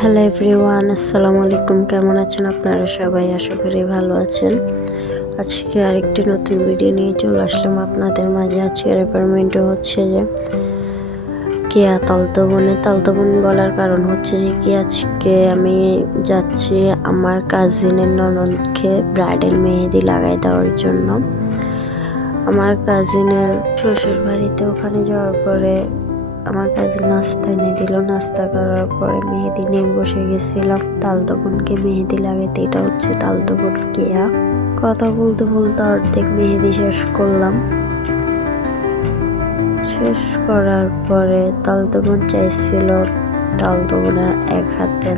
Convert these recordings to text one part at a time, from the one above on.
Hello everyone, আসসালামু আলাইকুম। কেমন আছেন আপনারা সবাই? আশা করি ভালো আছেন। আজকে আরেকটি নতুন ভিডিও নিয়ে চলে আসলাম আপনাদের মাঝে। আজকের অ্যাপার্টমেন্টে হচ্ছে যে কেয়া তালতবন বলার কারণ হচ্ছে যে কি আজকে আমি যাচ্ছি আমার কাজিনের ননদকে ব্রাইডাল মেহেদি লাগাই দেওয়ার জন্য। আমার কাজিনের শ্বশুর বাড়িতে ওখানে যাওয়ার পরে আমার কাজিন নাস্তা এনে দিল। নাস্তা করার পরে মেহেদি নিয়ে বসে গেছিলাম তালতবনকে মেহেদি লাগাইতে। এটা হচ্ছে তালতবন কেয়া। কথা বলতে বলতে অর্ধেক মেহেদি শেষ করলাম। শেষ করার পরে তালতবন চাইছিল তালতবনের এক হাতে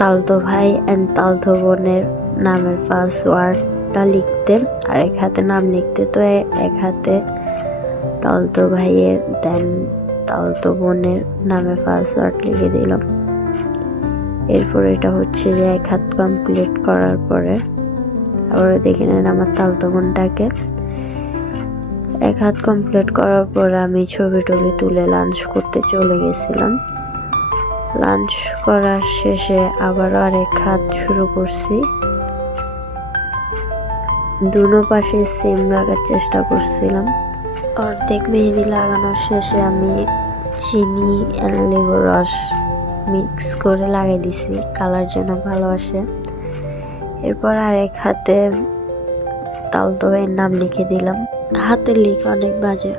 তালতো ভাই অ্যান্ড তালতো বোনের নামের পাসওয়ার্ডটা লিখতে, আর এক হাতে নাম লিখতে। তো এক হাতে তালতো ভাইয়ের দেন তালতো বোনের নামের পাসওয়ার্ড লিখে দিলাম। এরপর এটা হচ্ছে যে এক হাত কমপ্লিট করার পরে আবার দেখে নেন আমার তালতো বোনটাকে। এক হাত কমপ্লিট করার পরে আমি ছবি টবি তুলে লাঞ্চ করতে চলে গেছিলাম। লাঞ্চ করার শেষে আবারও আরেক হাত শুরু করছি। দুনো পাশে সেম লাগার চেষ্টা করছিলাম। অর্ধেক মেহেদি লাগানোর শেষে আমি চিনি আর লেবুর রস মিক্স করে লাগিয়ে দিছি, কালার যেন ভালো আসে। এরপর আরেক হাতে তালতো ভাইয়ের নাম লিখে দিলাম। হাতের লেখা অনেক বাজে,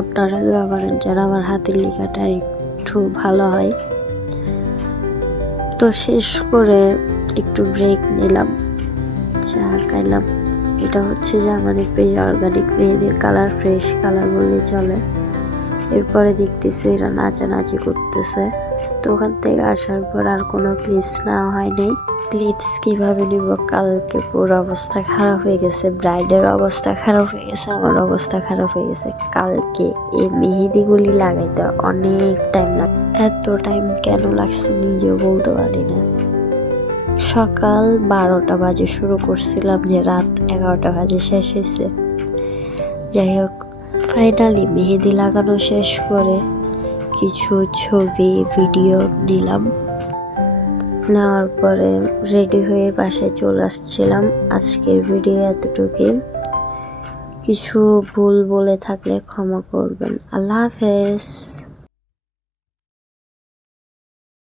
আপনারা দোয়া করেন যেন আমার হাতের লেখাটা একটু ভালো হয়। তো শেষ করে একটু ব্রেক নিলাম, চা খাইলাম। এটা হচ্ছে যে আমাদের পেজ অর্গানিক মেহেদির কালার, ফ্রেশ কালার বললে চলে। এরপরে দেখতেছি এরা নাচানাচি করতেছে। তো ওখান থেকে আসার পর আর কোনো ক্লিপস নেওয়া হয় নাই। ক্লিপস কিভাবে নিব, কালকে পুরো অবস্থা খারাপ হয়ে গেছে, ব্রাইডের অবস্থা খারাপ হয়ে গেছে, আমার অবস্থা খারাপ হয়ে গেছে। কালকে এই মেহেদিগুলি লাগাইতে অনেক টাইম লাগে। এত টাইম কেন লাগছে নিজেও বলতে পারি না। সকাল 12টা বাজে শুরু করছিলাম, যে রাত 11টা বাজে শেষ হয়েছে। যাই হোক, ফাইনালি মেহেদি লাগানো শেষ করে কিছু ছবি ভিডিও নিলাম। নেওয়ার পরে রেডি হয়ে বাসায় চলে আসছিলাম। আজকের ভিডিও এতটুকুই। কিছু ভুল বলে থাকলে ক্ষমা করবেন। আল্লাহ হাফেজ।